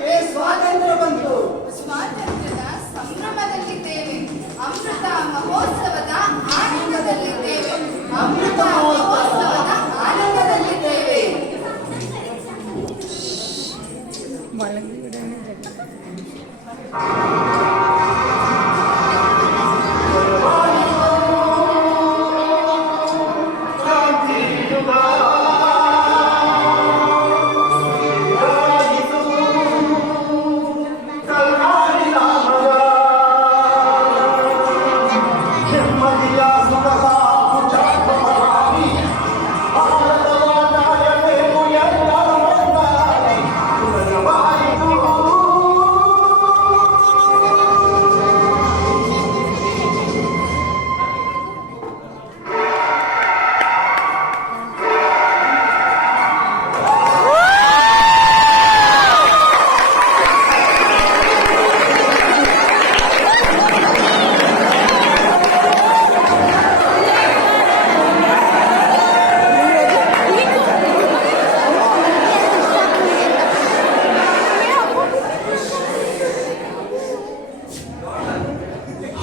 ಭಾರತಕ್ಕೆ ಸ್ವಾತಂತ್ರ್ಯ ಬಂತು. ಸ್ವಾತಂತ್ರ್ಯದ ಸಂಭ್ರಮದಲ್ಲಿದ್ದೇವೆ. ಅಮೃತ ಮಹೋತ್ಸವದ ಆನಂದದಲ್ಲಿದ್ದೇವೆ. ಅಮೃತ ಮಹೋತ್ಸವದ ಆನಂದದಲ್ಲಿದ್ದೇವೆ.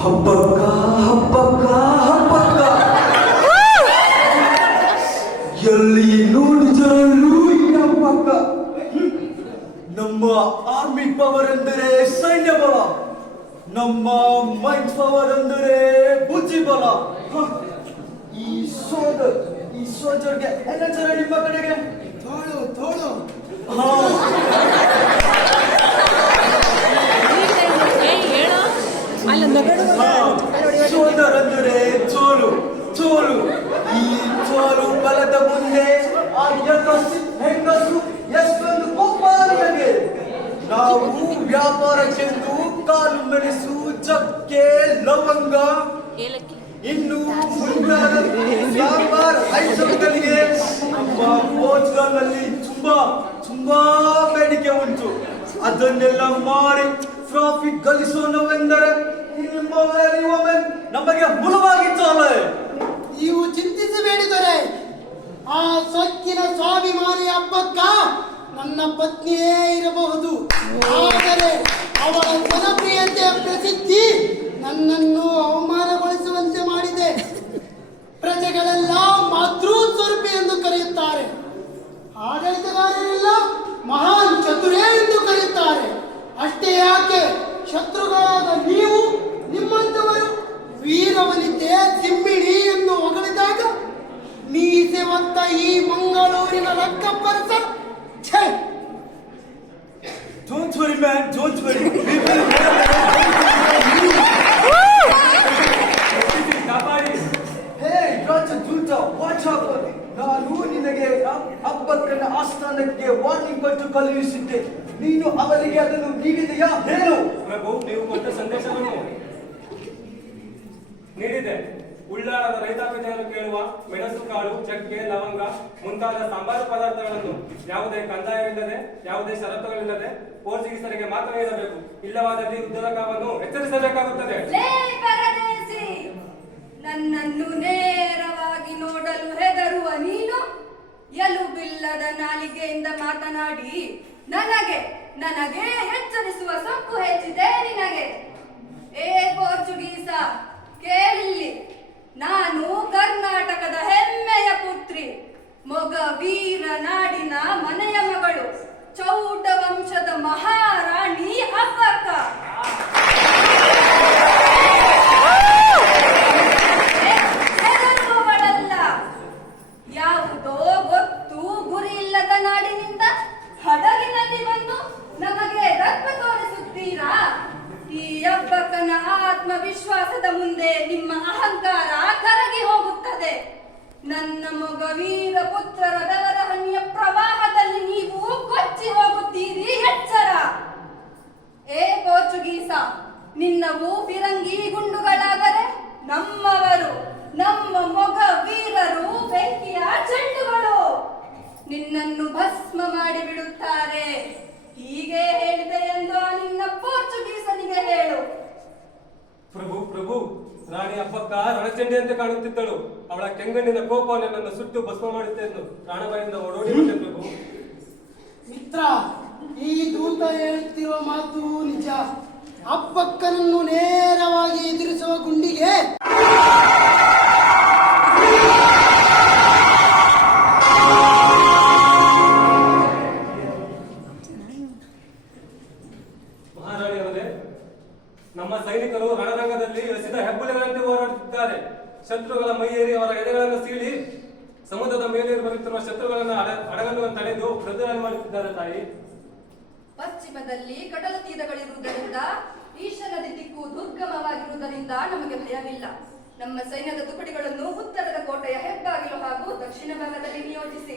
ಹಬ್ಬಕ್ಕ ಹಬ್ಬಕ್ಕ ಹಬ್ಬಕ್ಕ ಎಲ್ಲಿ ನೋಡಿದರಲ್ಲೂ ಈ ಹಬ್ಬಕ್ಕ. ನಮ್ಮ ಆರ್ಮಿ ಪವರ್ ಎಂದರೆ ಸೈನ್ಯ ಬಲ, ನಮ್ಮ ಮೈಂಡ್ ಪವರ್ ಎಂದರೆ ಬುದ್ಧಿ ಬಲ. ಈ ಸೋಲ್ಜರ್ಗೆ ಏನಂತಾರೆ ನಿಮ್ಮ ಕಡೆಗೆ? ತೋಳು ತೋಳು. ಸೋದರ ಅಂದರೆ ಚೋಲು ಚೋಲು. ಈ ಚೋಲು ಬಲದ ಮುಂದೆ ಆ ಹೆಂಗಸು ಎಷ್ಟೊಂದು ಕೋಪ ನನಗೆ. ನಾವು ವ್ಯಾಪಾರಕ್ಕೆಂದು ಕಾಲು ಮೆಣಸು, ಚಕ್ಕೆ, ಲವಂಗ, ಇನ್ನು ಮುಂತಾದ ವ್ಯಾಪಾರ ಐಟಂಗಳಿಗೆ ನಮ್ಮ ಪೋರ್ಚುಗಲ್ನಲ್ಲಿ ತುಂಬಾ ಬೇಡಿಕೆ ಉಂಟು. ಅದನ್ನೆಲ್ಲ ಮಾರಿ ಪ್ರಾಫಿಟ್ ಗಳಿಸೋಣವೆಂದರೆ ನಮಗೆ ಮೂಲವಾಗಿದ್ದಾಳೆ. ನೀವು ಚಿಂತಿಸಬೇಡಿ ದೊರೆ. ಆ ಸೊಕ್ಕಿನ ಸ್ವಾಭಿಮಾನಿ ಹಬ್ಬಕ್ಕ ನನ್ನ ಪತ್ನಿಯೇ ಇರಬಹುದು. ಆದರೆ ಅವಳ ಜನಪ್ರಿಯತೆಯ ಪ್ರಸಿದ್ಧಿ ನನ್ನನ್ನು ಅವಮಾನಗೊಳಿಸುವಂತೆ ಮಾಡಿದೆ. ಪ್ರಜೆಗಳೆಲ್ಲ ಮಾತೃ ಸ್ವರೂಪಿ ಎಂದು ಕರೆಯುತ್ತಾರೆ. ಆಡಳಿತಗಾರರೆಲ್ಲ ಮಹಾನ್ ಚತುರೇ ಎಂದು ಕರೆಯುತ್ತಾರೆ. ಅಷ್ಟೇ ಯಾಕೆ, ಶತ್ರುಗಳಾದ ನೀವು, ನಿಮ್ಮಂತವರು ವೀರವನಿತೆ ಸಿಮ್ಮಿಣಿ ಎಂದು ಹೊಗಳಿದಾಗ ಮೀಸೆ ಹೊತ್ತ ಈ ಮಂಗಳೂರಿನ ಲಕ್ಕಪ್ಪರಸ ಛೇ. Don't worry man, don't worry. Hey, Raja Junta, watch out. ನಾನು ನಿನಗೆ ಹಬ್ಬಕ್ಕನ ಆಸ್ಥಾನಕ್ಕೆ ವಾರ್ನಿಂಗ್ ಕೊಟ್ಟು ಕಳುಹಿಸಿದ್ದೆ. ನೀನು ಅವರಿಗೆ ಅದನ್ನು ನೀಡಿದೆಯಾ? ಹೇಳು. ಪ್ರಭು, ನೀವು ಕೊಟ್ಟ ಸಂದೇಶವನ್ನು ನೀಡಿದೆ. ಉಳ್ಳಾಳದ ರೈತಾಪಿ ಜನರು ಕೇಳುವ ಮೆಣಸು ಕಾಳು, ಚಕ್ಕೆ, ಲವಂಗ ಮುಂತಾದ ಸಾಂಬಾರು ಪದಾರ್ಥಗಳನ್ನು ಯಾವುದೇ ಕಂದಾಯವಿಲ್ಲದೆ, ಯಾವುದೇ ಷರತ್ತುಗಳಿಲ್ಲದೆ ಪೋರ್ಚುಗೀಸರಿಗೆ ಮಾತ್ರ ನೀಡಬೇಕು. ಇಲ್ಲವಾದಲ್ಲಿ ಉದ್ಯೋಗವನ್ನು ಎಚ್ಚರಿಸಬೇಕಾಗುತ್ತದೆ. ನನ್ನನ್ನು ನೇರವಾಗಿ ನೋಡಲು ಹೆದರುವ ನೀನು ಎಲುಬಿಲ್ಲದ ನಾಲಿಗೆಯಿಂದ ಮಾತನಾಡಿ ನನಗೆ ಎಚ್ಚರಿಸುವ ಸೊಕ್ಕು ಹೆಚ್ಚಿದೆ ನಿನಗೆ. ಏ ಪೋರ್ಚುಗೀಸ, ಕೇಳಿಲ್ಲಿ. ನಾನು ಕರ್ನಾಟಕದ ಹೆಮ್ಮೆಯ ಪುತ್ರಿ, ಮೊಗ ವೀರ ನಾಡಿನ ಮನೆಯ ಮಗಳು, ಚೌಟ ವಂಶದ ಮಹಾರಾಣಿ ಅಬ್ಬಕ್ಕ. ಹೆದರುವವಳಲ್ಲ. ಯಾವುದೋ ಗೊತ್ತು ಗುರಿ ಇಲ್ಲದ ನಾಡಿನಿಂದ ಹಡಗಿನಲ್ಲಿ ಬಂದು ನಮಗೆ ದರ್ಪ ತೋರಿಸುತ್ತೀರಾ? ಈ ಅಬ್ಬಕ್ಕನ ಆತ್ಮವಿಶ್ವಾಸದ ಮುಂದೆ ನಿಮ್ಮ ಅಹಂಕಾರ ಕರಗಿ ಹೋಗುತ್ತದೆ. ನನ್ನ ಮೊಗ ವೀರ ಪುತ್ರರ ಬೆವರಹನಿಯ ಪ್ರವಾಹದಲ್ಲಿ ನೀವು ಕೊಚ್ಚಿ ಹೋಗುತ್ತೀರಿ. ಎಚ್ಚರ. ಏ ಪೋರ್ಚುಗೀಸ, ನಿನ್ನವು ಫಿರಂಗಿ ಗುಂಡುಗಳಾದರೆ ನಮ್ಮವರು, ನಮ್ಮ ಮೊಗ ವೀರರು ಬೆಂಕಿಯ ಚೆಂಡುಗಳು. ನಿನ್ನನ್ನು ಭಸ್ಮ ಮಾಡಿ ಬಿಡುತ್ತಾರೆ. ಹೀಗೆ ಹೇಳಿದೆ ಎಂದು ಆ ನಿನ್ನ ಪೋರ್ಚುಗೀಸನಿಗೆ ಹೇಳು. ಪ್ರಭು, ರಾಣಿ ಅಬ್ಬಕ್ಕ ರಣಚಂಡಿಯಂತೆ ಕಾಣುತ್ತಿದ್ದಳು. ಅವಳ ಕೆಂಗಣ್ಣಿನ ಕೋಪ ನನ್ನನ್ನು ಸುಟ್ಟು ಭಸ್ಮ ಮಾಡುತ್ತೆ ಎಂದು ಪ್ರಾಣಭಯದಿಂದ ಓಡೋಡಿ ಬಂದೆ ಪ್ರಭು. ಮಿತ್ರ, ಈ ದೂತ ಹೇಳ್ತಿರೋ ಮಾತು ನಿಜ. ಅಬ್ಬಕ್ಕನನ್ನು ನೇರವಾಗಿ ಎದುರಿಸುವ ಗುಂಡಿಗೆ ಮಹಾರಾಣಿಯವರೇ, ನಮ್ಮ ಸೈನಿಕರು ರಣರಂಗದಲ್ಲಿ ಹಸಿದ ಹೆಬ್ಬುಲಿಗಳಂತೆ ಹೋರಾಡುತ್ತಿದ್ದಾರೆ. ಶತ್ರುಗಳ ಮೈಯೇರಿ ಅವರ ಎದೆಗಳನ್ನು ಸೀಳಿ ಸಮುದ್ರದ ಮೇಲೆ ಬರುತ್ತಿರುವ ಶತ್ರುಗಳನ್ನು ಅಡಗನ್ನು ತಡೆದು ಪ್ರತಿದಾನ ಮಾಡುತ್ತಿದ್ದಾರೆ ತಾಯಿ. ಪಶ್ಚಿಮದಲ್ಲಿ ಕಡಲು ತೀರಗಳಿರುವುದರಿಂದ ಈಶ ನದಿ ದಿಕ್ಕು ದುರ್ಗಮವಾಗಿರುವುದರಿಂದ ನಮಗೆ ಭಯವಿಲ್ಲ. ನಮ್ಮ ಸೈನ್ಯದ ತುಕಡಿಗಳನ್ನು ಉತ್ತರದ ಕೋಟೆಯ ಹೆಬ್ಬಾಗಿಲು ಹಾಗೂ ದಕ್ಷಿಣ ಭಾಗದಲ್ಲಿ ನಿಯೋಜಿಸಿ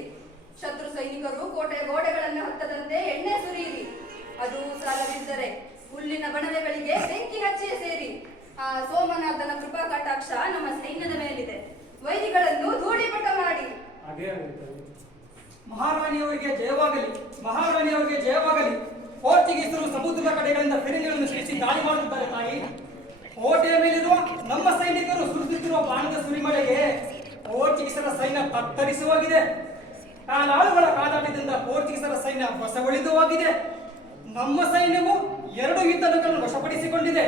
ಶತ್ರು ಸೈನಿಕರು ಕೋಟೆಯ ಗೋಡೆಗಳನ್ನು ಹತ್ತದಂತೆ ಎಣ್ಣೆ ಸುರಿಯಿರಿ. ಅದು ಸಾಲದಿದ್ದರೆ ಹುಲ್ಲಿನ ಬಣವೆಗಳಿಗೆ ಬೆಂಕಿ ಹಚ್ಚಿಯೇ ಸೇರಿ. ಆ ಸೋಮನಾಥನ ಕೃಪಾ ಕಟಾಕ್ಷ ನಮ್ಮ ಸೈನ್ಯದ ಮೇಲಿದೆ. ವೈರಿಗಳನ್ನು ಧೂಳಿಪಟ ಮಾಡಿ. ಹಾಗೇ ಆಗುತ್ತದೆ. ಮಹಾರಾಣಿಯವರಿಗೆ ಜಯವಾಗಲಿ, ಮಹಾರಾಣಿಯವರಿಗೆ ಜಯವಾಗಲಿ. ಪೋರ್ಚುಗೀಸರು ಸಮುದ್ರದ ಕಡೆಗಳಿಂದ ಫೆರಿಗಳನ್ನು ಸಿಡಿಸಿ ದಾಳಿ ಮಾಡುತ್ತಿದ್ದಾರೆ ತಾಯಿ. ಕೋಟೆಯ ಮೇಲಿರುವ ನಮ್ಮ ಸೈನಿಕರು ಸುರಿಸುತ್ತಿರುವ ಬಾಣದ ಸುರಿಮಳೆಗೆ ಪೋರ್ಚುಗೀಸರ ಸೈನ್ಯ ತತ್ತರಿಸುವಾಗಿದೆ. ಕಾಲಾಳುಗಳ ಕಾದಾಟದಿಂದ ಪೋರ್ಚುಗೀಸರ ಸೈನ್ಯ ವಶಗೊಳಿತವಾಗಿದೆ. ನಮ್ಮ ಸೈನ್ಯವು 2 ಯುದ್ಧಗಳನ್ನು ವಶಪಡಿಸಿಕೊಂಡಿದೆ.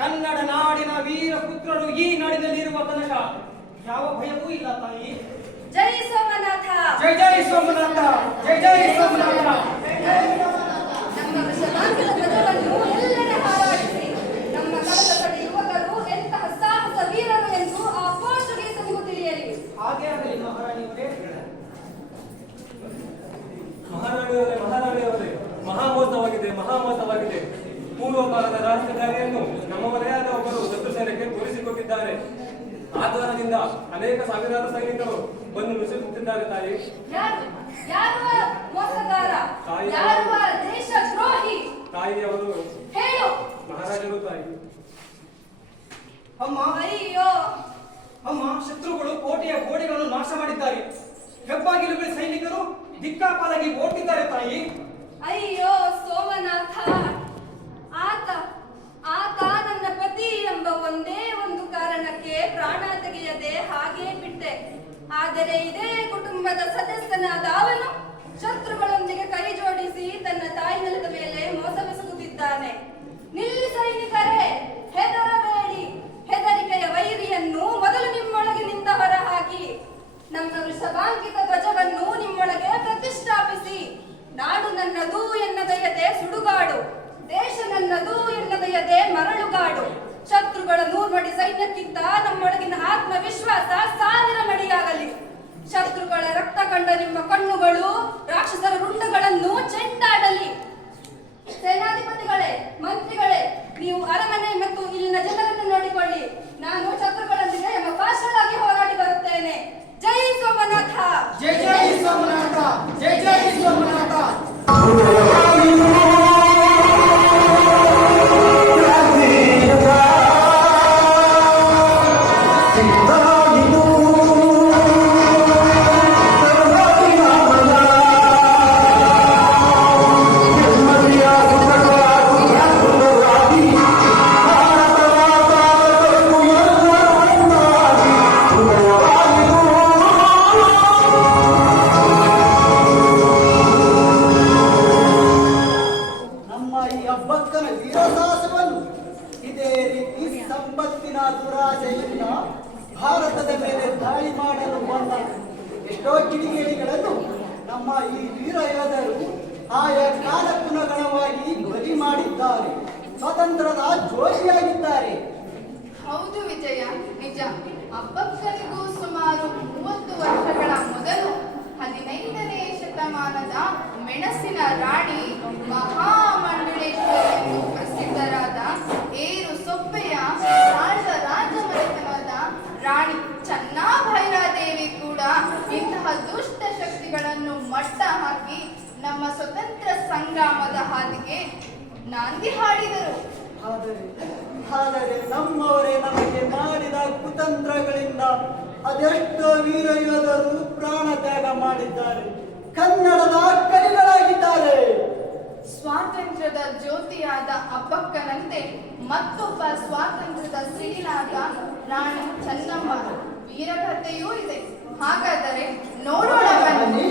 ಕನ್ನಡ ನಾಡಿನ ವೀರ ಪುತ್ರರು ಈ ನಾಡಿನಲ್ಲಿ ಇರುವ ತನಕ ಯಾವ ಭಯವೂ ಇಲ್ಲ ತಾಯಿ. ಜೈ ಸೋಮನಾಥ, ಜೈ ಜೈ ಸೋಮನಾಥ, ಜೈ ಜೈ ಸೋಮನಾಥ. ನಮ್ಮ ವೃಷಭಾಂಗದ ಧ್ವಜವನ್ನು ಎಲ್ಲೆಡೆ ಹಾರಾಡಿಸಿ ನಮ್ಮ ಕಡಲ ಕಡೆ ಯುವಕರು ಎಂತಹ ಸಾಹಸ ವೀರರು ಎಂದು ಆ ಪೋರ್ಚುಗೀಸನಿಗೂ ತಿಳಿಯಲಿ. ಹಾಗೆ ಆಗಲಿ ಮಹಾರಾಣಿಯವರೇ. ಮಹಾರಾಣಿಯವರೇ, ಮಹಾಮೋಸವಾಗಿದೆ, ಮಹಾಮೋಸವಾಗಿದೆ. ಪೂರ್ವ ಕಾಲದ ರಾಜಕಾರಿಯನ್ನು ನಮ್ಮ ಮನೆಯಾದ ಒಬ್ಬರು ಶತ್ರು ಸೇನೆಗೆ ತೋರಿಸಿಕೊಟ್ಟಿದ್ದಾರೆ. ಆಧಾರದಿಂದ ಅನೇಕ ಸಾವಿರಾರು ಸೈನಿಕರು ಬಂದು ನುಸುಳುತ್ತಿದ್ದಾರೆ ತಾಯಿ. ಯಾರುವ ಮೋಸಗಾರ, ತಾಯಿ. ಯಾರುವ ದೇಶದ್ರೋಹಿ ತಾಯಿಯವರು ಹೇಳು. ಮಹಾರಾಜರು ತಾಯಿ. ಅಮ್ಮ, ಅಯ್ಯೋ, ಅಮ್ಮ, ಶತ್ರುಗಳು ಕೋಟೆಯ ಗೋಡೆಗಳನ್ನು ನಾಶ ಮಾಡಿದ್ದಾರೆ. ಹೆಬ್ಬಾಗಿಲುಗಳ ಸೈನಿಕರು ದಿಕ್ಕಾಪಾಲಾಗಿ ಓಡುತ್ತಿದ್ದಾರೆ ತಾಯಿ. ಅಯ್ಯೋ ಸೋಮನಾಥ, ಆತ ನನ್ನ ಪತಿ ಎಂಬ ಒಂದೇ ಒಂದು ಕಾರಣಕ್ಕೆ ಪ್ರಾಣ ತೆಗೆಯದೆ ಹಾಗೇ ಬಿಟ್ಟೆ. ಆದರೆ ಇದೇ ಕುಟುಂಬದ ಸದಸ್ಯನಾದ ಅವನು ಶತ್ರುಗಳೊಂದಿಗೆ ಕೈ ಜೋಡಿಸಿ ತನ್ನ ತಾಯಿ ನೆಲದ ಮೇಲೆ ಮೋಸವೆಸಗುತ್ತಿದ್ದಾನೆ. ನಿಲ್ಲಿ ಸೈನಿಕರೇ, ಹೆದರಬೇಡಿ. ಹೆದರಿಕೆಯ ವೈರಿಯನ್ನು ಮೊದಲು ನಿಮ್ಮೊಳಗಿನಿಂದ ಹೊರಹಾಕಿ ನಮ್ಮ ವೃಷಭಾಂಕಿತ ಧ್ವಜವನ್ನು ನಿಮ್ಮೊಳಗೆ ಪ್ರತಿಷ್ಠಾಪಿಸಿ. ನಾಡು ನನ್ನದು ಎನ್ನದೆಯದೆ ಸುಡುಗಾಡು, ದೇಶ ನನ್ನದು ಎನ್ನದೆಯದೆ ಮರಳುಗಾಡು. ಶತ್ರುಗಳ 100 ಮಡಿ ಸೈನ್ಯಕ್ಕಿಂತ ನಮ್ಮೊಳಗಿನ ಆತ್ಮವಿಶ್ವಾಸ 1000 ಮಡಿಯಾಗಲಿ. ಶತ್ರುಗಳ ರಕ್ತ ಕಂಡ ನಿಮ್ಮ ಕಣ್ಣುಗಳು ರಾಕ್ಷಸರ ರುಂಡಗಳನ್ನು ಚೆಂಡಾಡಲಿ. ಸೇನಾಧಿಪತಿಗಳೇ, ಮಂತ್ರಿಗಳೇ, ನೀವು ಅರಮನೆ ಮತ್ತು ಇಲ್ಲಿನ ಜನರನ್ನು ನೋಡಿಕೊಳ್ಳಿ. ನಾನು ಶತ್ರುಗಳೊಂದಿಗೆ ಯಮಪಾಶವಾಗಿ ಹೋರಾಡಿ ಬರುತ್ತೇನೆ. ಜೈ ಸೋಮನಾಥ, ಜೈ ಜೈ ಸೋಮನಾಥ, ಜೈ ಜೈ ಸೋಮನಾಥ. ಭಾರತದ ಮೇಲೆ ದಾಳಿ ಮಾಡಲು ಬಂದ ಎಷ್ಟೋ ಕಿಡಿಗೇಡಿಗಳನ್ನು ನಮ್ಮ ಈ ವೀರ ಯೋಧರು ಆಯಾ ಕಾಲಕ್ಕನುಗುಣವಾಗಿ ಬಲಿ ಮಾಡಿದ್ದಾರೆ. ಸ್ವತಂತ್ರದ ಜ್ಯೋತಿಯಾಗಿದ್ದಾರೆ. ಹೌದು ವಿಜಯ, ನಿಜ. ಅಬ್ಬಕ್ಕನಿಗೂ ಸುಮಾರು 30 ವರ್ಷಗಳ ಮೊದಲು 15ನೇ ಶತಮಾನದ ಮೆಣಸಿನ ರಾಣಿ ಮಹಾಮಂಡಳೇಶ್ವರಿ ಎಂದು ಪ್ರಸಿದ್ಧರಾದ ಏರು ಸೊಪ್ಪೆಯ ರಾಜಮನೆತನದ ರಾಣಿ ಚನ್ನಾಭೈರಾದೇವಿ ಕೂಡ ಇಂತಹ ದುಷ್ಟ ಶಕ್ತಿಗಳನ್ನು ಮಟ್ಟ ಹಾಕಿ ನಮ್ಮ ಸ್ವತಂತ್ರ ಸಂಗ್ರಾಮದ ಹಾದಿಗೆ ನಾಂದಿ ಹಾಡಿದರು. ಆದರೆ ನಮ್ಮವರೇ ನಮಗೆ ಮಾಡಿದ ಕುತಂತ್ರಗಳಿಂದ ಅದೆಷ್ಟೋ ವೀರ ಯೋಧರು ಪ್ರಾಣ ತ್ಯಾಗ ಮಾಡಿದ್ದಾರೆ. ಕನ್ನಡದ ಕಲಿಗಳಾಗಿದ್ದಾರೆ. ಸ್ವಾತಂತ್ರ್ಯದ ಜ್ಯೋತಿಯಾದ ಅಬ್ಬಕ್ಕನಂತೆ ಮತ್ತೊಬ್ಬ ಸ್ವಾತಂತ್ರ್ಯದ ಸಿಡಿಲಾದ ರಾಣಿ ಚೆನ್ನಮ್ಮ ವೀರಕಥೆಯೂ ಇದೆ. ಹಾಗಾದರೆ ನೋಡೋಣ ಬನ್ನಿ.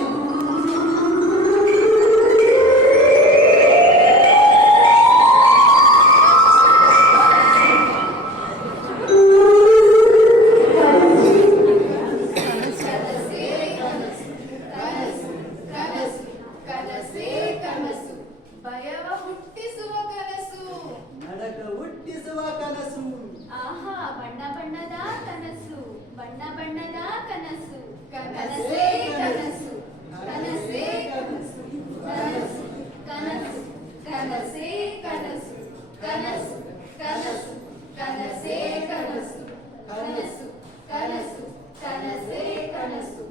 ಕನಸೇ ಕನಸು ಕನಸು ಕನಸು ಕನಸೇ ಕನಸು ಕನಸು ಕನಸು ಕನಸೇ ಕನಸು.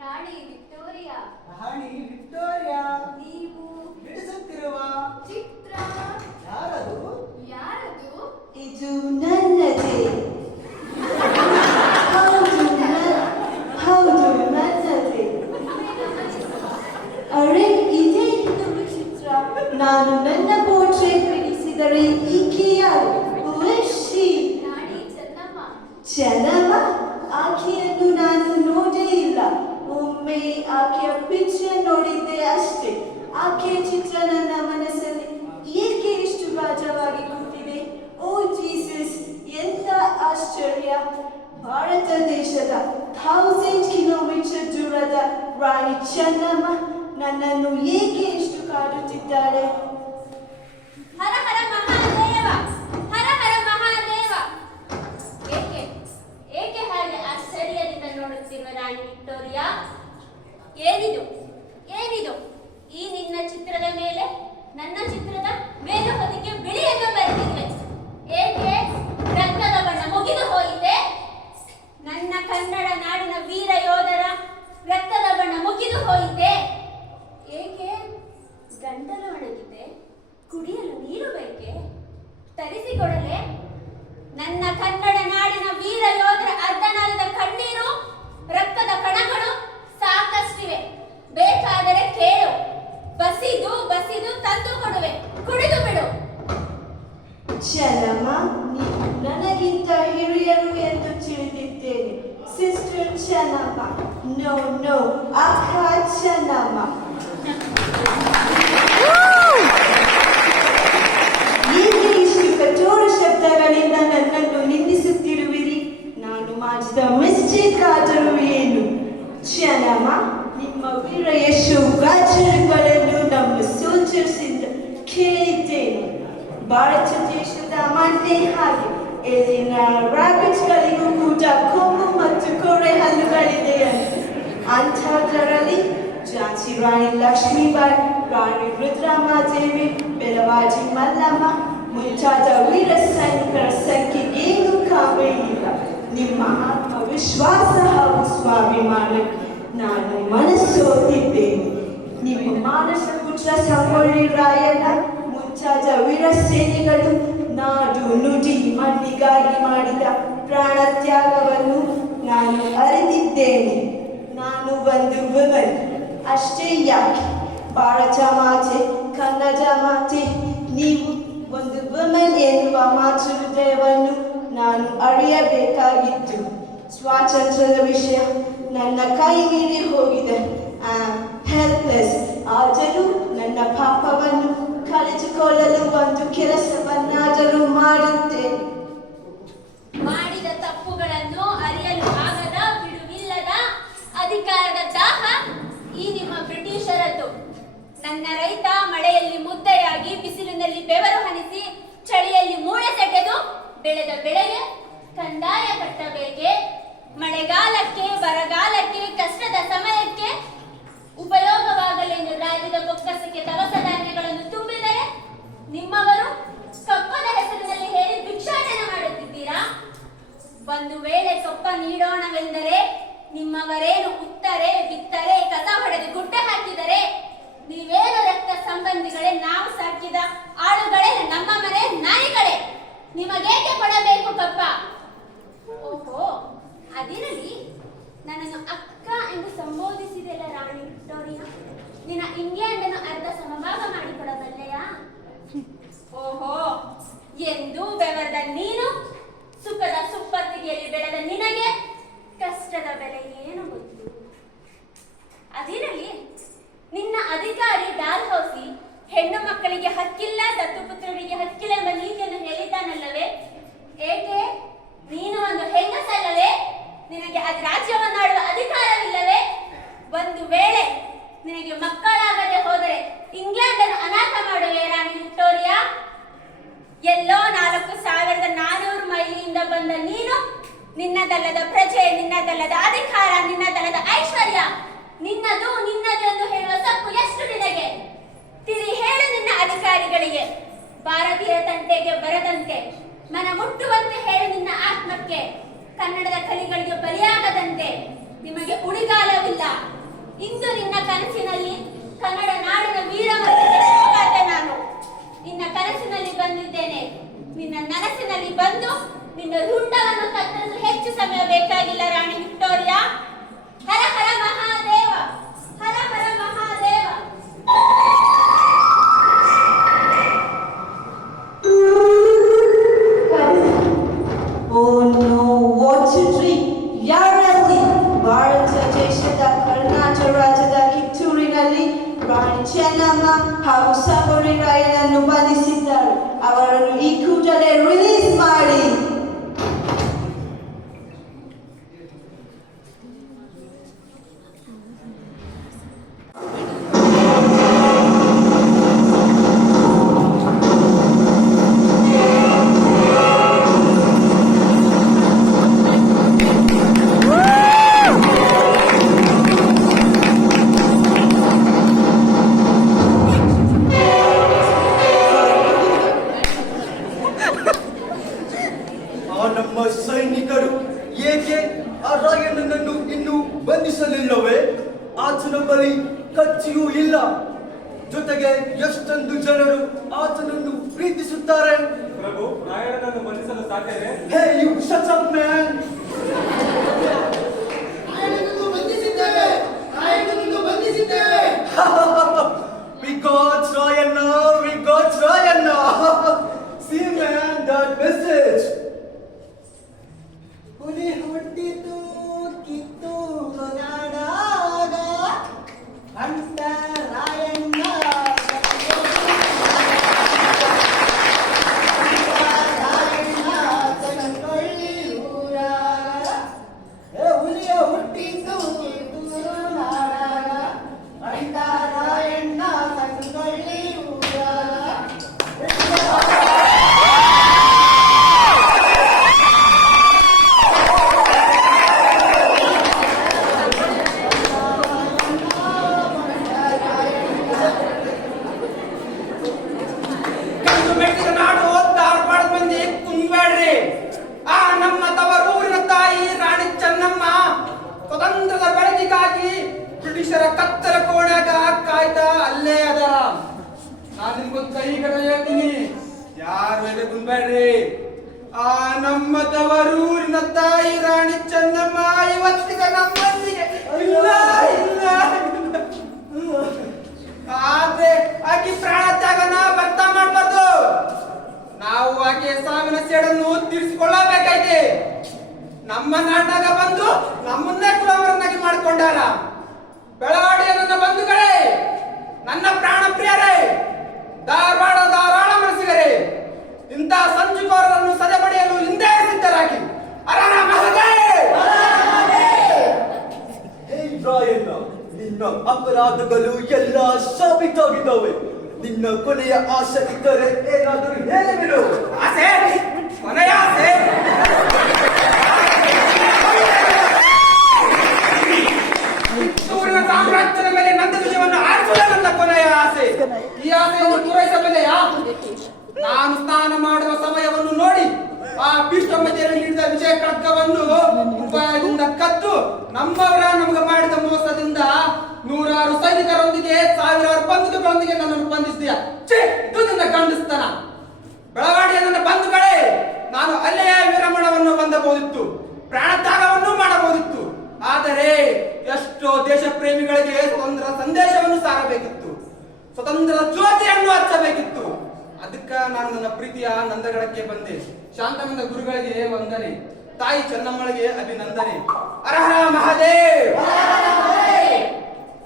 ರಾಣಿ ವಿಕ್ಟೋರಿಯಾ, ರಾಣಿ ವಿಕ್ಟೋರಿಯಾ, ನೀವು ಬಿಡಿಸುತ್ತಿರುವ ಚಿತ್ರ ಯಾರದು? ಯಾರದು? ಇದು ನನ್ನದೇ. ಹೌದು ನನ್ನದೇ. ಅರೆ ಇದೇ ಇದು ವಿಚಿತ್ರ. ನಾನು ನನ್ನ ಪೋರ್ಟ್ರೇಟ್ ಬಿಡಿಸಿದರೆ ಈಕೆ ಯಾರು? ರಾಣಿ ಚೆನ್ನಮ್ಮ. ಚೆನ್ನಮ್ಮ? ಆಕೆಯನ್ನು ನಾನು ನೋಡೇ ಇಲ್ಲ. ಒಮ್ಮೆ ಆಕೆಯ ಪಿಕ್ಚರ್ ನೋಡಿದ್ದೆ ಅಷ್ಟೇ. ಆಕೆಯ ಚಿತ್ರ ನನ್ನ ಮನಸ್ಸಲ್ಲಿ ಏಕೆ ಇಷ್ಟು ರಾಜವಾಗಿ ಕೂತಿದೆ? ಓ ಜೀಸಸ್, ಎಂತ ಆಶ್ಚರ್ಯ! ಭಾರತ ದೇಶದ 1000 ಕಿಲೋಮೀಟರ್ ದೂರದ ರಾಣಿ ಚೆನ್ನಮ್ಮ ನನ್ನನ್ನು ಏಕೆ ಇಷ್ಟು ಕಾಡುತ್ತಿದ್ದಾಳೆ? ಹರ ಹರ ಮಹಾದೇವ, ಹರ ಹರ ಮಹಾದೇವ. ಏಕೆ ಏಕೆ ಹಾಗೆ ಆಶ್ಚರ್ಯದಿಂದ ನೋಡುತ್ತಿರುವ ರಾಣಿ ವಿಕ್ಟೋರಿಯಾ? ಏನಿದು ಏನಿದು? ಈ ನಿನ್ನ ಚಿತ್ರದ ಮೇಲೆ ನನ್ನ ಚಿತ್ರದ ಮೇಲು ಹೊದಿಕೆ ಬಿಳಿಯನ್ನು ಬರೆದಿವೆ. ಏಕೆ ರಕ್ತದ ಬಣ್ಣ ಮುಗಿದು ಹೋಯಿತೆ? ನನ್ನ ಕನ್ನಡ ನಾಡಿನ ವೀರ ಯೋಧರ ರಕ್ತದ ಬಣ್ಣ ಮುಗಿದು ಹೋಯಿತೆ. ಏಕೆ ಗಂಟಲು ಒಣಗಿದೆ? ಕುಡಿಯಲು ನೀರು ಬೇಕೆ? ತರಿಸಿಕೊಡಲೆ? ನನ್ನ ಕನ್ನಡ ನಾಡಿನ ವೀರ ಯೋಧರ ಅರ್ಧನಾದದ ಕಣ್ಣೀರು, ರಕ್ತದ ಕಣಗಳು ಸಾಕಷ್ಟಿವೆ. ಬೇಕಾದರೆ ಕೇಳು, ಬಸಿದು ಬಸಿದು ತಂದು ಕೊಡುವೆ, ಕುಡಿದು ಬಿಡು. ಚೆನ್ನಮ್ಮ, ನೀವು ನನಗಿಂತ ಹಿರಿಯರು ಎಂದು ತಿಳಿದಿದ್ದೇನೆ. ಸಿಸ್ಟರ್ ಚೆನ್ನಮ್ಮ. ನೋ ನೋ, ಅಕ್ಕ ಚೆನ್ನಮ್ಮ. ಏಕೆ ಇಷ್ಟು ಕಠೋರ ಶಬ್ದಗಳಿಂದ ನನ್ನನ್ನು ನಿಂದಿಸುತ್ತಿರುವಿರಿ? ನಾನು ಮಾಡಿದ ಮಿಸ್ಟೇಕ್ ಆದರೂ ಏನು? ಚೆನ್ನಮ್ಮ, ನಿಮ್ಮ ವೀರ ಯಶು ಗಾಜರುಗಳನ್ನು ನಮ್ಮ ಸೋಲ್ಜರ್ಸ್ ಇಂದ ಕೇಳಿದ್ದೇನೆ. ಭಾರತ ದೇಶದ ಮಂಡೆ ಹಾಗೆ ಇಲ್ಲಿನ ರಾಬಿಟ್ಸ್ಗಳಿಗೂ ಕೂಡ ಕೊಂಬು ಮತ್ತು ಕೋರೆ ಹಲ್ಲುಗಳಿದೆ ಅಂಥದ್ರಲ್ಲಿ ಝಾನ್ಸಿ ರಾಣಿ ಲಕ್ಷ್ಮೀಬಾಯಿ, ರಾಣಿ ರುದ್ರಮಾದೇವಿ, ಬೆಳವಾಜಿ ಮಲ್ಲಮ್ಮ ಮುಂತಾದ ವೀರ ಸೈನಿಕರ ಸಂಖ್ಯೆ ಏನೂ ಕಮ್ಮಿ ಇಲ್ಲ. ನಿಮ್ಮ ಆತ್ಮವಿಶ್ವಾಸ ಹಾಗೂ ಸ್ವಾಭಿಮಾನಕ್ಕೆ ನಾನು ಮನಸ್ಸೋತಿದ್ದೇನೆ. ನಿಮ್ಮ ಮಾನಸ ಪುತ್ರ ಸಂಗೊಳ್ಳಿ ರಾಯಣ್ಣ ಮುಂತಾದ ವೀರ ಸೇನೆಗಳು ನಾಡು ನುಡಿ ಮಣ್ಣಿಗಾಗಿ ಮಾಡಿದ ಪ್ರಾಣ ತ್ಯಾಗವನ್ನು ನಾನು ಅರಿತಿದ್ದೇನೆ. ನಾನು ಒಂದು ವುಮನ್ ಅಷ್ಟೇ ಯಾಕೆ? ಭಾರತ ಮಾತೆ, ಕನ್ನಡ ಮಾತೆ, ನೀವು ಒಂದು ವುಮನ್ ಎನ್ನುವ ಮಾತೃ ಹೃದಯವನ್ನು ನಾನು ಅರಿಯಬೇಕಾಗಿತ್ತು. ಸ್ವಾತಂತ್ರ್ಯದ ವಿಷಯ ನನ್ನ ಕೈ ಮೀರಿ ಹೋಗಿದೆ. ಹೆಲ್ಪ್ಲೆಸ್. ಆದರೂ ನನ್ನ ಪಾಪವನ್ನು ಕಳೆದುಕೊಳ್ಳಲು ಒಂದು ಕೆಲಸವನ್ನಾದರೂ ಮಾಡುತ್ತೇನೆ. ಮಾಡಿದ ತಪ್ಪುಗಳನ್ನು ಅರಿಯಲು ಆಗದ, ಬಿಡುವಿಲ್ಲದ ಅಧಿಕಾರದ ದಾಹ ಈ ನಿಮ್ಮ ಬ್ರಿಟಿಷರದ್ದು. ನನ್ನ ರೈತ ಮಳೆಯಲ್ಲಿ ಮುದ್ದೆಯಾಗಿ, ಬಿಸಿಲಿನಲ್ಲಿ ಬೆವರು ಹನಿಸಿ, ಚಳಿಯಲ್ಲಿ ಮೂಳೆ ಸೆಟೆದು ಬೆಳೆದ ಬೆಳೆಗೆ ಕಂದಾಯ ಕಟ್ಟಬೇಕೆ? ಮಳೆಗಾಲಕ್ಕೆ, ಬರಗಾಲಕ್ಕೆ, ಕಷ್ಟದ ಸಮಯಕ್ಕೆ ಉಪಯೋಗವಾಗಲೆಂದು ರಾಜ್ಯದ ಬೊಕ್ಕಸಕ್ಕೆ ದವಸ ಧಾನ್ಯಗಳನ್ನು ತುಂಬಿದರೆ ನಿಮ್ಮವರು ಕಪ್ಪದ ಹೆಸರಿನಲ್ಲಿ ಹೇಳಿ ಭಿಕ್ಷಾಟನೆ ಮಾಡುತ್ತಿದ್ದೀರಾ? ಒಂದು ವೇಳೆ ಕಪ್ಪ ನೀಡೋಣವೆಂದರೆ ನಿಮ್ಮವರೇನು ಉತ್ತರೆ, ಬಿತ್ತರೆ, ಕಸ ಹೊಡೆದು ಗುಡ್ಡೆ ಹಾಕಿದರೆ ನೀವೇನು ರಕ್ತ ಸಂಬಂಧಿಗಳೇ? ನಾವು ಸಾಕಿದ ಆಳುಗಳೇ, ನಮ್ಮ ಮನೆ ನಾಯಿಗಳೇ. ನಿಮಗೇಕೆ ಕೊಡಬೇಕು ಕಪ್ಪ? ಓಹೋ, ಅದಿರಲಿ. ನನ್ನನ್ನು ಅಕ್ಕ ಎಂದು ಸಂಬೋಧಿಸಿದೆಲ್ಲ ರಾಣಿ ವಿಕ್ಟೋರಿಯಾ. ನಿನ್ನ ಇಂಗ್ಲೆಂಡನ್ನು ಅರ್ಧ ಸಮಭಾಗ ಮಾಡಿಕೊಡಬಲ್ಲೆಯಾ? ಓಹೋ, ಎಂದು ಬೆವರದ ನೀನು, ಸುಖದ ಸುಪ್ಪತ್ತಿಗೆಯಲ್ಲಿ ಬೆಳೆದ ನಿನಗೆ ಕಷ್ಟದ ಬೆಲೆ ಏನು ಗೊತ್ತು? ಅದಿರಲಿ, ನಿನ್ನ ಅಧಿಕಾರಿ ಡಾಲ್ಹೌಸಿ ಹೆಣ್ಣು ಮಕ್ಕಳಿಗೆ ಹಕ್ಕಿಲ್ಲ, ದತ್ತುಪುತ್ರರಿಗೆ ಹಕ್ಕಿಲ್ಲ ಎಂಬ ನೀತಿಯನ್ನು ಹೇಳಿದ್ದಾನಲ್ಲವೇ? ಏಕೆ ಬಂದ ನೀನು ನಿನ್ನದಲ್ಲದ ಪ್ರಜೆ, ನಿನ್ನದಲ್ಲದ ಅಧಿಕಾರ, ನಿನ್ನದಲ್ಲದ ಐಶ್ವರ್ಯ, ನಿನ್ನದು ಎಂದು ಹೇಳುವ ಸಕ್ಕು ಎಷ್ಟು ನಿನಗೆ? ತಿಳಿ ಹೇಳು ನಿನ್ನ ಅಧಿಕಾರಿಗಳಿಗೆ, ಭಾರತೀಯ ತಂಟೆಗೆ ಬರದಂತೆ, ಮನ ಮುಟ್ಟುವಂತೆ ಹೇಳು ನಿನ್ನ ಆತ್ಮಕ್ಕೆ, ಕನ್ನಡದ ಕಲಿಗಳಿಗೆ ಬಲಿಯಾಗದಂತೆ ನಿಮಗೆ ಉಳಿಗಾಲವಿಲ್ಲ. ಇಂದು ನಿನ್ನ ಕನಸಿನಲ್ಲಿ ಕನ್ನಡ ನಾಡಿನ ವೀರಮಹಿಳೆ ನಾನು ನಿನ್ನ ಕನಸಿನಲ್ಲಿ ಬಂದಿದ್ದೇನೆ. ನಿನ್ನ ನನಸಿನಲ್ಲಿ ಬಂದು ನಿನ್ನ ರುಂಡವನ್ನು ಕತ್ತರಿಸಲು ಹೆಚ್ಚು ಸಮಯ ಬೇಕಾಗಿಲ್ಲ ರಾಣಿ Victoria. Har Har Mahadev, Har Har Mahadev. Oh no, what a dream! ಯಾರಲ್ಲಿ ಭಾರತ ದೇಶದ ಕರ್ನಾಟಕ ರಾಜ್ಯದ ಕಿತ್ತೂರಿನಲ್ಲಿ ರಾಣಿ ಚೆನ್ನಮ್ಮ ಹಾಗೂ ಸಹೋದರಿ ರಾಯನನ್ನು ಬಂಧಿಸಿದ್ದಾರೆ. ಅವರನ್ನು ಈ ಕೂಡಲೇ ರಿಲೀಸ್ ಮಾಡಿ. ನಮ್ಮ ಸೈನಿಕರು ಏಕೆ ಆ ರಾಯಣ್ಣನನ್ನು ಇನ್ನೂ ಬಂಧಿಸಲಿಲ್ಲವೇ? ಆತನ ಬಳಿ ಕತ್ತಿಯೂ ಇಲ್ಲ. ಜೊತೆಗೆ ಎಷ್ಟೊಂದು ಜನರು ಆತನನ್ನು ಪ್ರೀತಿಸುತ್ತಾರೆ. ಪ್ರಭು, ರಾಯಣ್ಣನನ್ನು ಬಂಧಿಸಲು ಸಾಧ್ಯವೇ? Hey you shut up man. We got Rayanna, we got Rayanna. See man, that message. ಹುಲಿ ಹುಟ್ಟಿತು ಕಿತ್ತೂರು ನಾಡಾಗ ಅಂತ ರಾಯಣ್ಣ ತಗೊಂಡ್ಕೊಳ್ಳಿ ಊರಾಗ. ಹುಲಿಯ ಹುಟ್ಟಿತು ಕಿತ್ತೂರು ನಾಡಾಗ ಅಂತ ರಾಯಣ್ಣ ತಗೊಂಡ್ಕೊಳ್ಳಿ ಊರಾಗ. ಬ್ರಿಟಿಷರ ಕತ್ತಲ ಕೋಣೆಗ ಕಾಯ್ತಾ ಅಲ್ಲೇ ಅದರ. ನಾನು ನಿಮ್ಗೊಂದು ಕೈ ಕಡೆ ಹೇಳ್ತೀನಿ, ಯಾರು ಎದೆ ಗುಂಬೇಡ್ರಿ. ಆ ನಮ್ಮ ತವರೂರಿನ ತಾಯಿ ರಾಣಿ ಚೆನ್ನಮ್ಮ ಇವತ್ತಿಗೆ ನಮ್ಮೊಂದಿಗೆ ಇಲ್ಲ ಇಲ್ಲ. ಆದ್ರೆ ಆಕೆ ಪ್ರಾಣ ತ್ಯಾಗನ ವ್ಯರ್ಥ ಮಾಡ್ಬಾರ್ದು. ನಾವು ಆಕೆ ಸಾವಿನ ಸೇಡನ್ನು ತೀರಿಸಿಕೊಳ್ಳಬೇಕೈತೆ. ನಮ್ಮ ನಾಟಾಗ ಬಂದು ನಮ್ಮನ್ನೇ ಕುಲವರನ್ನಾಗಿ ಮಾಡಿಕೊಂಡಾರ. ಬೆಳವಾಡಿಯ ನನ್ನ ಬಂಧುಗಳೇ, ನನ್ನ ಪ್ರಾಣ ಪ್ರಿಯರೇ, ಧಾರವಾಡ ಧಾರಾಳ ಮನಸ್ಸಿಗರೇ, ಇಂಥ ಸಂಜುಕೋರರನ್ನು ಸದೆ ಪಡೆಯಲು ಹಿಂದೆ ಸಿದ್ಧರಾಗಿ ಅರಣ ಹೇ ರಾಯಣ್ಣ, ನಿನ್ನ ಅಪರಾಧಗಳು ಎಲ್ಲ ಸಾಬೀತಾಗಿದ್ದಾವೆ. ನಿನ್ನ ಕೊನೆಯ ಆಸೆ ಇದ್ದರೆ ಏನಾದರೂ ಹೇಳಿಬಿಡು. ಆಸೆ, ಕೊನೆಯ ಆಸೆ. ಕಿತ್ತೂರಿನ ಸಾಮ್ರಾಜ್ಯದ ಮೇಲೆ ನನ್ನ ವಿಜಯವನ್ನು ಆರಿಸುವುದೇ ನನ್ನ ಕೊನೆಯ ಆಸೆ. ಈ ಆಸೆಯನ್ನು ಪೂರೈಸಬಲ್ಲೆಯಾ? ನಾನು ಸ್ನಾನ ಮಾಡುವ ಸಮಯವನ್ನು ನೋಡಿ ಆ ಪೀಠಮಧ್ಯೆಯಲ್ಲಿ ಹಿಡಿದ ವಿಜಯ ಖಡ್ಗವನ್ನು ಉಪಾಯದಿಂದ ಕದ್ದು ನಮ್ಮವರ ನಮಗೆ ಮಾಡಿದ ಮೋಸದಿಂದ ನೂರಾರು ಸೈನಿಕರೊಂದಿಗೆ ಸಾವಿರಾರು ಬಂಧುಗಳೊಂದಿಗೆ ನನ್ನನ್ನು ಬಂಧಿಸಿದೆಯಾ? ಇದು ನಿನ್ನ ಗಂಡಸ್ತನ. ಬೆಳವಾಡಿಯ ನನ್ನ ಬಂಧುಗಳೇ, ನಾನು ಅಲ್ಲಿಯೇ ವಿರಮಣವನ್ನು ಹೊಂದಬಹುದಿತ್ತು, ಪ್ರಾಣತ್ಯಾಗವನ್ನು ಮಾಡಬಹುದಿತ್ತು. ಆದರೆ ಎಷ್ಟೋ ದೇಶ ಪ್ರೇಮಿಗಳಿಗೆ ಸ್ವತಂತ್ರ ಸಂದೇಶವನ್ನು ಸಾರಬೇಕಿತ್ತು, ಸ್ವತಂತ್ರ ಜ್ಯೋತಿಯನ್ನು ಹಚ್ಚಬೇಕಿತ್ತು. ಅದಕ್ಕ ನಾನು ನನ್ನ ಪ್ರೀತಿಯ ನಂದಗಡಕ್ಕೆ ಬಂದೆ. ಶಾಂತನಂದ ಗುರುಗಳಿಗೆ ವಂದನೆ, ತಾಯಿ ಚೆನ್ನಮ್ಮಳಿಗೆ ಅಭಿನಂದನೆ. ಹರ ಮಹಾದೇವ್.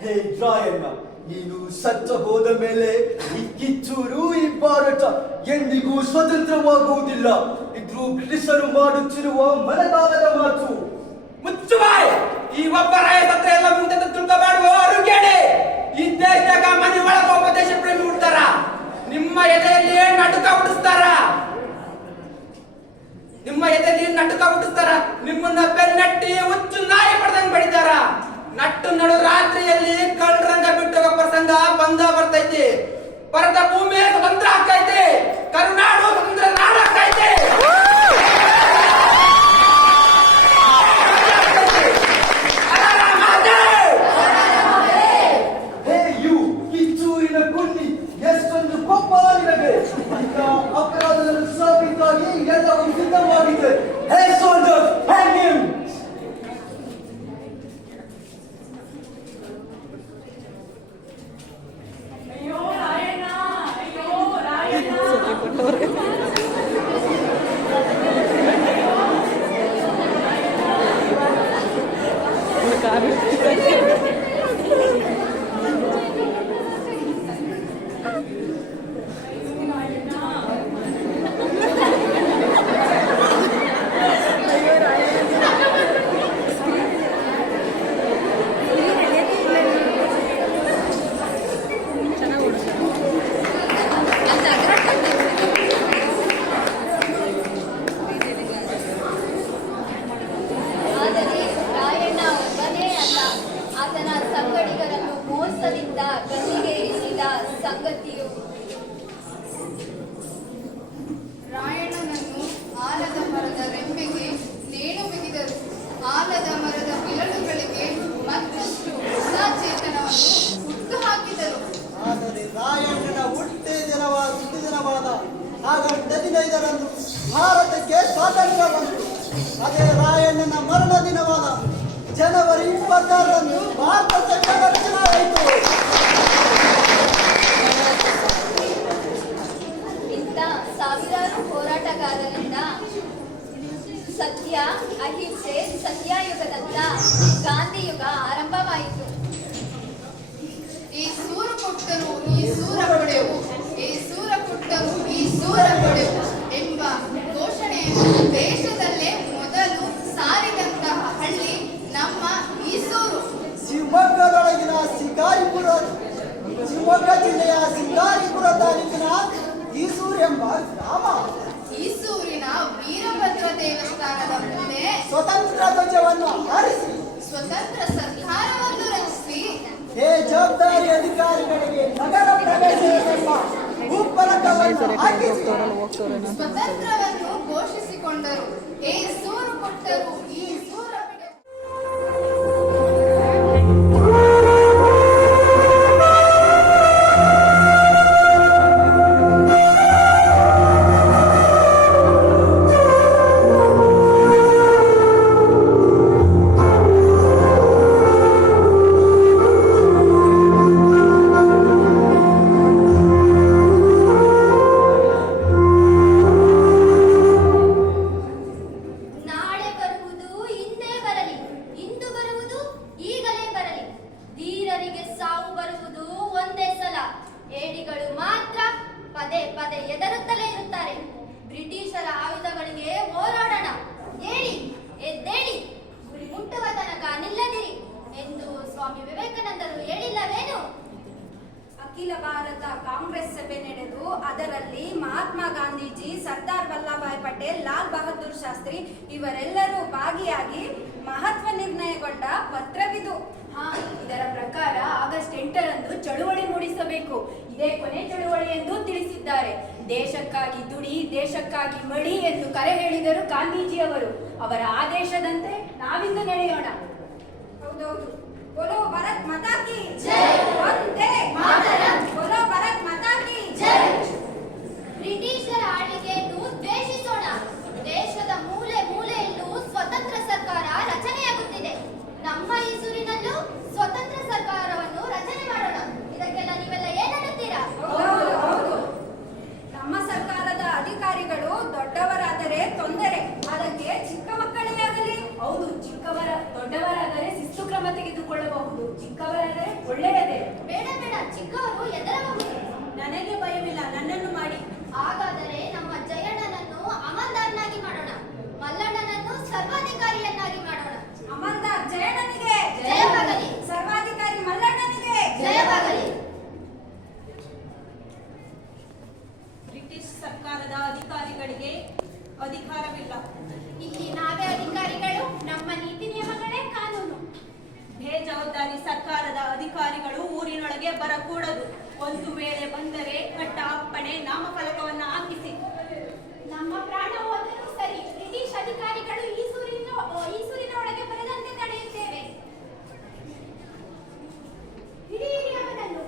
ಹೇ ರಾಯಣ್ಣ, ನೀನು ಸತ್ತ ಹೋದ ಮೇಲೆ ಈ ಕಿತ್ತೂರು, ಈ ಭಾರತ ಎಂದಿಗೂ ಸ್ವತಂತ್ರವಾಗುವುದಿಲ್ಲ. ಇದು ಬ್ರಿಟಿಷರು ಮಾಡುತ್ತಿರುವ ಮನದಾಳದ ಮಾತು. ಮುಚ್ಚುಬಾಯ್. ಈ ಒಬ್ಬ ರಾಯ ಸತ್ರ ಎಲ್ಲ ಮುಂದೆ ತಿಳ್ಕೋಬೇಡುವ ಅರುಗೇಡೆ. ಈ ದೇಶದಾಗ ಮನೆ ಒಳಗ ಒಬ್ಬ ದೇಶ ಪ್ರೇಮಿ ಹುಡ್ತಾರ, ನಿಮ್ಮ ಎದೆಯಲ್ಲಿ ನಡುಕ ಹುಟ್ಟಿಸ್ತಾರ. ನಿಮ್ಮ ಎದೆಯಲ್ಲಿ ನಟಕ ಹುಟ್ಟಿಸ್ತಾರ, ನಿಮ್ಮನ್ನ ಬೆನ್ನಟ್ಟಿ ಹುಚ್ಚು ನಾಯಿ ಪಡೆದಂಗ್ ಬಡಿತಾರ. ನಟ್ಟು ನಡು ರಾತ್ರಿಯಲ್ಲಿ ಕಳ್ಳರಂಗ ಬಿಟ್ಟು ಪ್ರಸಂಗ ಬಂದ ಬರ್ತೈತಿ. ಪರದ ಭೂಮಿ ಸ್ವತಂತ್ರ ಆಗ್ತೈತಿ, ಕರುನಾಡು ಸ್ವತಂತ್ರ ನಾಡಾಗ್ತೈತಿ. ಹೇ ಯು ಕಿತ್ತೂರಿನ ಕುನ್ನಿ, ಎಷ್ಟೊಂದು ಕೋಪ ನಿನಗೆ. ಈಗ ಅಪರಾಧದ ಸಾಬೀತಾಗಿ ಎಲ್ಲವೂ ಸಿದ್ಧವಾಗಿದೆ. ಹೇ ಸೋಲ್ಜರ್, hang him! ಆದರೆ ರಾಯಣ್ಣ ಒಬ್ಬನೇ ಅಲ್ಲ, ಆತನ ಸಂಗಡಿಗರನ್ನು ಮೋಸದಿಂದ ಗಲ್ಲಿಗೇರಿಸಿದ ಸಂಗತಿಯು. ರಾಯಣ್ಣನನ್ನು ಆಲದ ಮರದ ರೆಂಬೆಗೆ ನೇಣು ಬಿಗಿದರು. ಆಲದ ಮರದ ಬಿರಳುಗಳಿಗೆ ಮತ್ತಷ್ಟು ಹೊಸ ಚೇತನವನ್ನು ಹುಟ್ಟು ಹಾಕಿದರು. ಆದರೆ ರಾಯಣ್ಣನ ಹುಟ್ಟಿದಿನವಾದ ಆಗಸ್ಟ್ 15ರಂದು ಭಾರತಕ್ಕೆ ಸ್ವಾತಂತ್ರ್ಯ ಬಂತು. ಅದೇ ರಾಯಣ್ಣನ ಮರಣ ದಿನವಾದ ಜನವರಿ 26ರಂದು ಭಾರತ ಸಂಘ ರಚನೆ ಆಯಿತು. ಇಂಥ ಸಾವಿರಾರು ಹೋರಾಟಗಾರರಿಂದ ಸತ್ಯ, ಅಹಿಂಸೆ, ಸತ್ಯಾಯುಗದಂತ ಗಾಂಧಿಯುಗ ಆರಂಭವಾಯಿತು. ಈ ಸೂರ ಕೊಟ್ಟರು ಈ ಸೂರ ಪಡೆವು, ಈ ಸೂರ ಕೊಟ್ಟರು ಈ ಸೂರ ಪಡೆವು ಎಂಬ ಘೋಷಣೆಯನ್ನು ದೇಶದಲ್ಲೇ ಮೊದಲು ಸಾರಿದಂತಹ ಹಳ್ಳಿ ನಮ್ಮ ಈಸೂರು. ಶಿವಮೊಗ್ಗದೊಳಗಿನ ಶಿವಮೊಗ್ಗ ಜಿಲ್ಲೆಯ ಶಿಕಾರಿಪುರ ತಾಲೂಕಿನ ಈಸೂರು ಎಂಬ ಗ್ರಾಮ. ಈಸೂರಿನ ವೀರಭದ್ರ ದೇವಸ್ಥಾನದ ಮುಂದೆ ಸ್ವತಂತ್ರ ಧ್ವಜವನ್ನು ಹಾರಿಸಿ ಸ್ವತಂತ್ರ ಸರ್ಕಾರವನ್ನು ರಚಿಸಿ ಹೇ ಜವಾಬ್ದಾರಿ ಅಧಿಕಾರಿಗಳಿಗೆ ನಗರ ಪ್ರವೇಶವೆಂಬ ಭೂಫಲಕವನ್ನು ಹಾಕಿಸಿ ಸ್ವತಂತ್ರವನ್ನು ಘೋಷಿಸಿಕೊಂಡರು. ಏ ಸೂರು ಕೊಟ್ಟರು ಈ ಸೂರ ಬಿಡೆ. ನಾಳೆ ಬರುವುದು ಇಂದೇ ಬರಲಿ, ಇಂದು ಬರುವುದು ಈಗಲೇ ಬರಲಿ. ಧೀರರಿಗೆ ಸಾವು ಬರುವುದು ಒಂದೇ ಸಲ. ಏಡಿಗಳು ಮಾತ್ರ ಪದೇ ಪದೇ ಎದರುತ್ತಲೇ ಇರುತ್ತಾರೆ. ಬ್ರಿಟಿಷರ ಆಯುಧಗಳಿಗೆ ಹೋರಾಡೋಣ. ಏಳಿ, ಎದ್ದೇಳಿ, ಗುರಿ ಮುಟ್ಟುವ ತನಕ ನಿಲ್ಲದಿರಿ ಎಂದು ಸ್ವಾಮಿ ವಿವೇಕಾನಂದರು ಹೇಳಿಲ್ಲವೇನು? ಅಖಿಲ ಭಾರತ ಕಾಂಗ್ರೆಸ್ ಸಭೆ ನಡೆದು ಅದರಲ್ಲಿ ಮಹಾತ್ಮ ಗಾಂಧೀಜಿ, ಸರ್ದಾರ್ ವಲ್ಲಭಾಯ್ ಪಟೇಲ್, ಲಾಲ್ ಬಹದ್ದೂರ್ ಶಾಸ್ತ್ರಿ ಇವರೆಲ್ಲರೂ ಭಾಗಿಯಾಗಿ ಮಹತ್ವ ನಿರ್ಣಯಗೊಂಡ ಪತ್ರವಿದು. ಇದರ ಪ್ರಕಾರ ಆಗಸ್ಟ್ 8ರಂದು ಚಳುವಳಿ ಮೂಡಿಸಬೇಕು. ಇದೇ ಕೊನೆ ಚಳುವಳಿ ಎಂದು ತಿಳಿಸಿದ್ದಾರೆ. ದೇಶಕ್ಕಾಗಿ ದುಡಿ, ದೇಶಕ್ಕಾಗಿ ಮಡಿ ಎಂದು ಕರೆ ಹೇಳಿದರು ಗಾಂಧೀಜಿಯವರು. ಅವರ ಆದೇಶದಂತೆ ನಾವಿಂದು ನಡೆಯೋಣ. ಹೌದೌದು. बोलो भारत माता की जय, वंदे मातरಂ, बोलो भारत माता की जय. ಬ್ರಿಟಿಷರ ಆಳ್ವಿಕೆಯನ್ನು ದ್ವೇಷಿಸೋಣ. ದೇಶದ ಮೂಲೆ ಮೂಲೆಯಲ್ಲೂ ಸ್ವತಂತ್ರ ಸರ್ಕಾರ ರಚನೆಯಾಗುತ್ತಿದೆ. ನಮ್ಮ ಈಸೂರಿನಲ್ಲೂ ಸ್ವತಂತ್ರ ಸರ್ಕಾರವನ್ನು ರಚನೆ ಮಾಡೋಣ. ಇದಕ್ಕೆಲ್ಲ ನೀವೆಲ್ಲ ಏನನ್ನುತ್ತೀರಾ? ಹೌದು. ನಮ್ಮ ಸರ್ಕಾರದ ಅಧಿಕಾರಿಗಳು ದೊಡ್ಡವರಾದರೆ ತೊಂದರೆ, ಅದಕ್ಕೆ ಚಿಕ್ಕ ಮಕ್ಕಳೇ ಆಗಲಿ. ಹೌದು, ದೊಡ್ಡವರಾದರೆ ಶಿಸ್ತು ಕ್ರಮ ತೆಗೆದುಕೊಳ್ಳಬಹುದು, ಚಿಕ್ಕವರಾದರೆ ಒಳ್ಳೆಯದೇ. ಬೇಡ ಬೇಡ, ಚಿಕ್ಕವರು ಹೆದರಬಹುದು. ನನಗೆ ಭಯವಿಲ್ಲ, ನನ್ನನ್ನು ಮಾಡಿ. ಹಾಗಾದರೆ ನಮ್ಮ ಜಯಣ್ಣನನ್ನು ಅಮಲ್ದಾರ್ನಾಗಿ ಮಾಡೋಣ, ಮಲ್ಲಣ್ಣನನ್ನು ಸರ್ವಾಧಿಕಾರಿಯನ್ನಾಗಿ ಮಾಡೋಣ. ಅಮಲ್ದಾರ್ ಜಯಣ್ಣನಿಗೆ ಜಯವಾಗಲಿ. ಸರ್ವಾಧಿಕಾರಿ ಮಲ್ಲಣ್ಣನಿಗೆ ಜಯವಾಗಲಿ. ಬ್ರಿಟಿಷ್ ಸರ್ಕಾರದ ಅಧಿಕಾರಿಗಳಿಗೆ ಅಧಿಕಾರವಿಲ್ಲ. ವೇಳೆ ಬಂದರೆ ಕಟ್ಟಾಪ್ಪಣೆ ನಾಮಫಲಕವನ್ನ ಹಾಕಿಸಿ. ನಮ್ಮ ಪ್ರಾಣ ಹೋದರೂ ಸರಿ, ಬ್ರಿಟಿಷ್ ಅಧಿಕಾರಿಗಳು ಈ ಸೂರಿನ ಒಳಗೆ ಬರದಂತೆ ತಡೆಯುತ್ತೇವೆ. ಹಿಡಿಯಿರಿ ಅವನನ್ನು.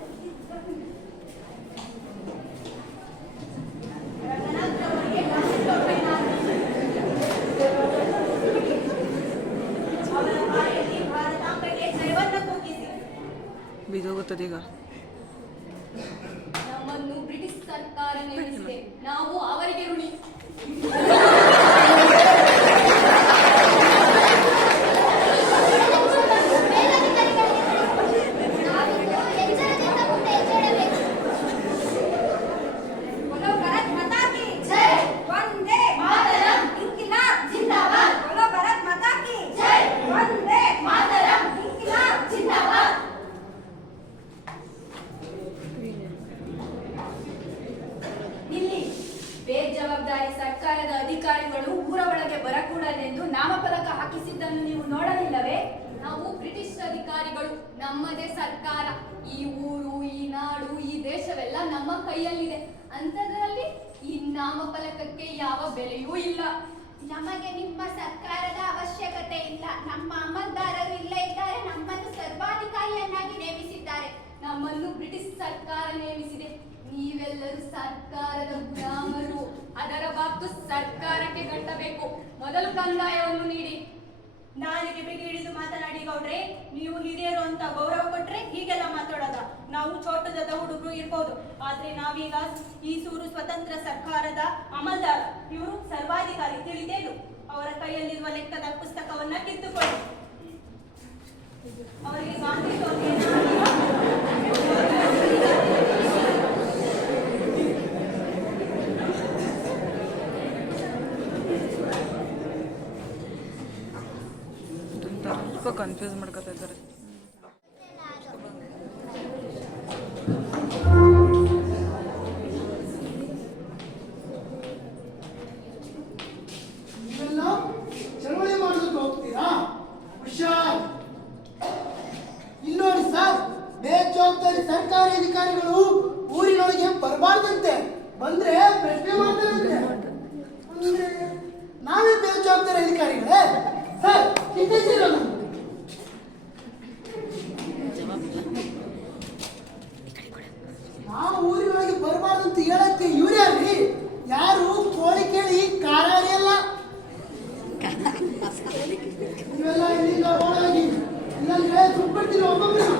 ಅವರ ಬಾಯಲ್ಲಿ ಭಾರತಾಂಬೆಗೆ ಜಯವನ್ನು ಕೂಗಿಸಿ. ಬಿದ್ದೋಗುತ್ತದೆ ಈಗ. ನಮ್ಮನ್ನು ಬ್ರಿಟಿಷ್ ಸರ್ಕಾರ ನೇಮಿಸಿದೆ, ನಾವು ಅವರಿಗೆ ಋಣಿ. ಇಲ್ಲಿ ಬೇಜವಾಬ್ದಾರಿ ಸರ್ಕಾರದ ಅಧಿಕಾರಿಗಳು ಊರ ಒಳಗೆ ಬರಕೂಡದೆಂದು ನಾಮಫಲಕ ಹಾಕಿಸಿದ್ದನ್ನು ನೀವು ನೋಡಲಿಲ್ಲವೇ? ನಾವು ಬ್ರಿಟಿಷ್ ಅಧಿಕಾರಿಗಳು, ನಮ್ಮದೇ ಸರ್ಕಾರ. ಈ ಊರು, ಈ ನಾಡು, ಈ ದೇಶವೆಲ್ಲ ನಮ್ಮ ಕೈಯಲ್ಲಿದೆ. ಅಂಥದ್ರಲ್ಲಿ ಈ ನಾಮಫಲಕಕ್ಕೆ ಯಾವ ಬೆಲೆಯೂ ಇಲ್ಲ. ನಮಗೆ ನಿಮ್ಮ ಸರ್ಕಾರದ ಅವಶ್ಯಕತೆ ಇಲ್ಲ. ನಮ್ಮ ಅಮಲ್ದಾರರು ಇಲ್ಲೇ ಇದ್ದಾರೆ. ನಮ್ಮನ್ನು ಸರ್ವಾಧಿಕಾರಿಯನ್ನಾಗಿ ನೇಮಿಸಿದ್ದಾರೆ. ನಮ್ಮನ್ನು ಬ್ರಿಟಿಷ್ ಸರ್ಕಾರ ನೇಮಿಸಿದೆ. ನೀವೆಲ್ಲರೂ ಸರ್ಕಾರದ ಗುಲಾಮರು. ಅದರ ಬಾಬ್ತು ಸರ್ಕಾರಕ್ಕೆ ಕಟ್ಟಬೇಕು. ಮೊದಲು ಕಂದಾಯವನ್ನು ನೀಡಿ. ನಾಲಿಗೆ ಬಿಗಿ ಹಿಡಿದು ಮಾತನಾಡಿ ಗೌಡ್ರೆ. ನೀವು ಹಿರಿಯರು ಅಂತ ಗೌರವ ಕೊಟ್ರೆ ಹೀಗೆಲ್ಲ ಮಾತಾಡೋದ? ನಾವು ಚೋಟದ ಹುಡುಗರು ಇರ್ಬೋದು, ಆದ್ರೆ ನಾವೀಗ ಈ ಸೂರು ಸ್ವತಂತ್ರ ಸರ್ಕಾರದ ಅಮಲ್ದಾರ. ಇವರು ಸರ್ವಾಧಿಕಾರಿ, ತಿಳಿದೇನು? ಅವರ ಕೈಯಲ್ಲಿರುವ ಲೆಕ್ಕದ ಪುಸ್ತಕವನ್ನ ಕಿತ್ತುಕೊಳ್ಳಿ. ಅವರಿಗೆ ಗಾಂಧಿ ಸ್ವಲ್ಪ ಕನ್ಫ್ಯೂಸ್ ಮಾಡ್ಕೊತಾ ಇದ್ದಾರೆ. ನೀವೆಲ್ಲ ಚಳವಳಿ ಮಾಡೋದಕ್ಕೆ ಹೋಗ್ತೀರಾ? ಹುಷಾರ್. ಇಲ್ಲಿ ನೋಡಿ ಸರ್, ಬೇಜವಾಬ್ದಾರಿ ಸರ್ಕಾರಿ ಅಧಿಕಾರಿಗಳು ಊರಿನೊಳಗೆ ಬರಬಾರ್ದಂತೆ. ಬಂದ್ರೆ ಪ್ರಶ್ನೆ ಮಾಡ್ತಾರಂತೆ. ಅಂದ್ರೆ ನಾವೇ ಬೇಜವಾಬ್ದಾರಿ ಅಧಿಕಾರಿಗಳೇ ಸರ್? ಕಿತ್ತಿಸಿಲ್ಲ. ನಾವು ಊರಿನೊಳಗೆ ಬರಬಾರ್ದಂತ ಹೇಳಕ್ಕೆ ಇವ್ರ್ಯಾರ್ರಿ? ಯಾರು ಕೋಳಿ ಕೇಳಿ ಕಾರ ಅರಿಯಲ್ಲ. ನೀವೆಲ್ಲ ಇಲ್ಲಿಂದ ಓಡೋಗಿ, ಇಲ್ಲಂದ್ರೆ ಸುಟ್ಬಿಡ್ತೀನಿ ಒಬ್ಬೊಬ್ಬರು.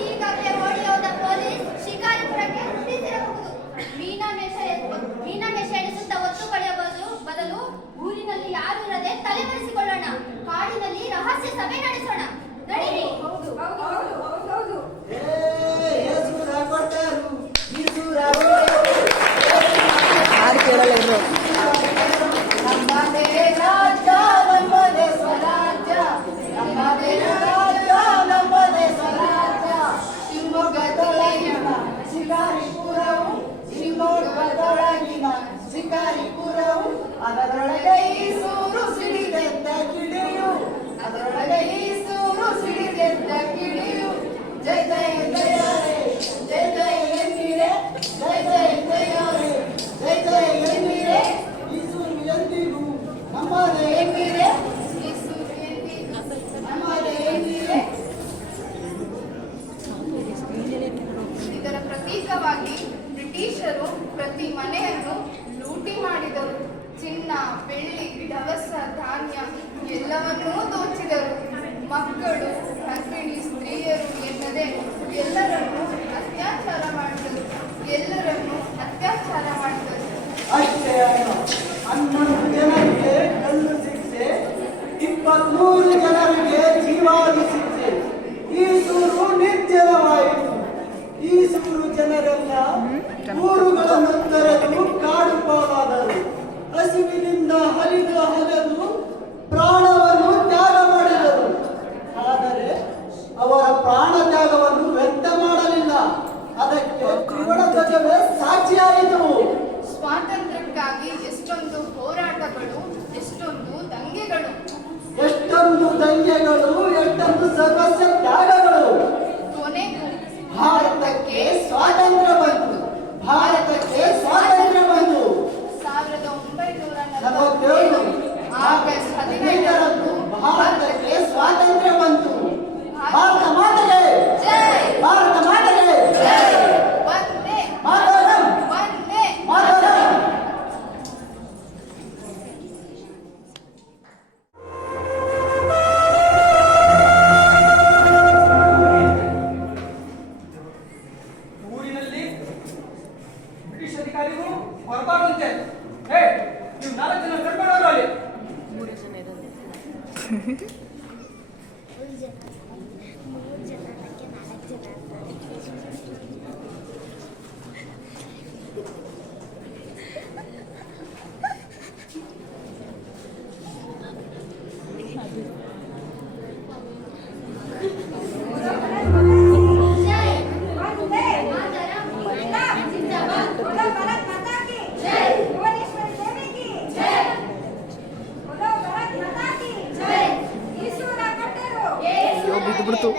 ಈಗಾಗಲೇ ಓಡಿ ಹೋದ ಪೊಲೀಸ್ ಶಿಕಾರಿಪುರಕ್ಕೆ ಹುಟ್ಟಿಸಿರಬಹುದು. ಮೀನಾಮೇಷ ಎಣಿಸುತ್ತಾ ಒತ್ತು ಕಳೆಯಬಹುದು ಬದಲು ಊರಿನಲ್ಲಿ ಯಾರು ಇರದೆ ತಲೆ ಮರೆಸಿಕೊಳ್ಳೋಣ. ಕಾಡಿನಲ್ಲಿ ರಹಸ್ಯ ಸಭೆ ನಡೆಸೋಣ. ನಡೀರಿ. ಯಾರು ಕೇಳಲ್ಲ ಇನ್ನು. ನಮ್ಮದೇ ರಾಜ್ಯ, ನಮ್ಮದೇ ಸ್ವರಾಜ್ಯ. ನಮ್ಮದೇ ರಾಜ್ಯ, ನಮ್ಮದೇ ಸ್ವರಾಜ್ಯ. ಶಿವಮೊಗ್ಗದೊಳಗಿನ ಶಿಕಾರಿಪುರವು, ಶಿವಮೊಗ್ಗದೊಳಗಿನ ಶಿಕಾರಿಪುರವು, ಅದರೊಳಗೆ ಈ ಸೂರು ಸಿಡಿದೆದ್ದ ಕಿಡಿಯು, ಅದರೊಳಗೆ ಈ ಸೂರು ಸಿಡಿದೆದ್ದ ಕಿಡಿಯು. ಜೈ ಜೈ ಜಯರೇ, ಜೈ ಜೈ ಎನ್ನಿರೆ, ಜೈ ಜೈ ಜಯರೇ, ಜೈ ಜೈ ಎನ್ನಿರೆ. ಈ ಸೂರು ಎಂದಿಗೂ ನಮ್ಮದೇ ಎನ್ನಿರೆ, ಈ ಸೂರು ಎಂದಿಗೂ ನಮ್ಮದೇ ಎನ್ನಿರೆ. ಇದರ ಪ್ರತೀಕವಾಗಿ ಬ್ರಿಟಿಷರು ಪ್ರತಿ ಮನೆಯನ್ನು ಲೂಟಿ ಮಾಡಿದರು. ಚಿನ್ನ, ಬೆಳ್ಳಿ, ದವಸ, ಧಾನ್ಯ ಎಲ್ಲವನ್ನೂ ದೋಚಿದರು. ಮಕ್ಕಳು, ಗರ್ಭಿಣಿ ಸ್ತ್ರೀಯರು ಎನ್ನದೆ ಎಲ್ಲರನ್ನೂ ಅತ್ಯಾಚಾರ ಮಾಡಿದರು. ಅಷ್ಟೇ ಅಲ್ಲ, 11 ಜನರಿಗೆ ಕಲ್ಲು ಶಿಕ್ಷೆ, 23 ಜನರಿಗೆ ಜೀವಾವಧಿ ಶಿಕ್ಷೆ. ಈ ಸೂರು ನಿರ್ಜನವಾಯಿತು. ಈ ಸೂರು ಜನರೆಲ್ಲ ಊರುಗಳನ್ನು ತೊರೆದು ಕಾಡು ಪಾಲಾದರು. ಹಸಿವಿನಿಂದ ಹಲಿದು ಪ್ರಾಣವನ್ನು ತ್ಯಾಗ ಮಾಡಿದರು. ಆದರೆ ಅವರ ಪ್ರಾಣ ತ್ಯಾಗವನ್ನು ವ್ಯಕ್ತ ಮಾಡಲಿಲ್ಲ. ಅದಕ್ಕೆ ತ್ರಿವರ್ಣ ಧ್ವಜವೇ ಸಾಕ್ಷಿಯಾಯಿತು. ಸ್ವಾತಂತ್ರ್ಯಕ್ಕಾಗಿ ಸಂಖ್ಯೆಗಳು ಎಷ್ಟೊಂದು ಸರ್ವಸ್ವ ತ್ಯಾಗಗಳು. ಕೊನೆಗೂ ಭಾರತಕ್ಕೆ ಸ್ವಾತಂತ್ರ್ಯ ಬಂತು. ಭಾರತಕ್ಕೆ ಸ್ವಾತಂತ್ರ್ಯ ಬಂತು. 1947 ಆಗಸ್ಟ್ 15ರಂದು ಭಾರತಕ್ಕೆ ಸ್ವಾತಂತ್ರ್ಯ ಬಂತು. ಭಾರತ ಮಾತೆಗೆ ಜೈ! ಭಾರತ ಮಾತೆಗೆ ಜೈ! ವಂದೇ ಮಾತರಂ ವಂದೇ ಮಾತರಂ. ಊರಿನಲ್ಲಿ ಬ್ರಿಟಿಷ್ ಅಧಿಕಾರಿಗಳು ಹೊರಬಾರದಂತೆ. ಹೇ, ನೀವು 4 ಜನ ಕರ್ಕೊಂಡವರು ಅಲ್ಲಿ. ಬಿದ್ದು ಬಿಡ್ತು.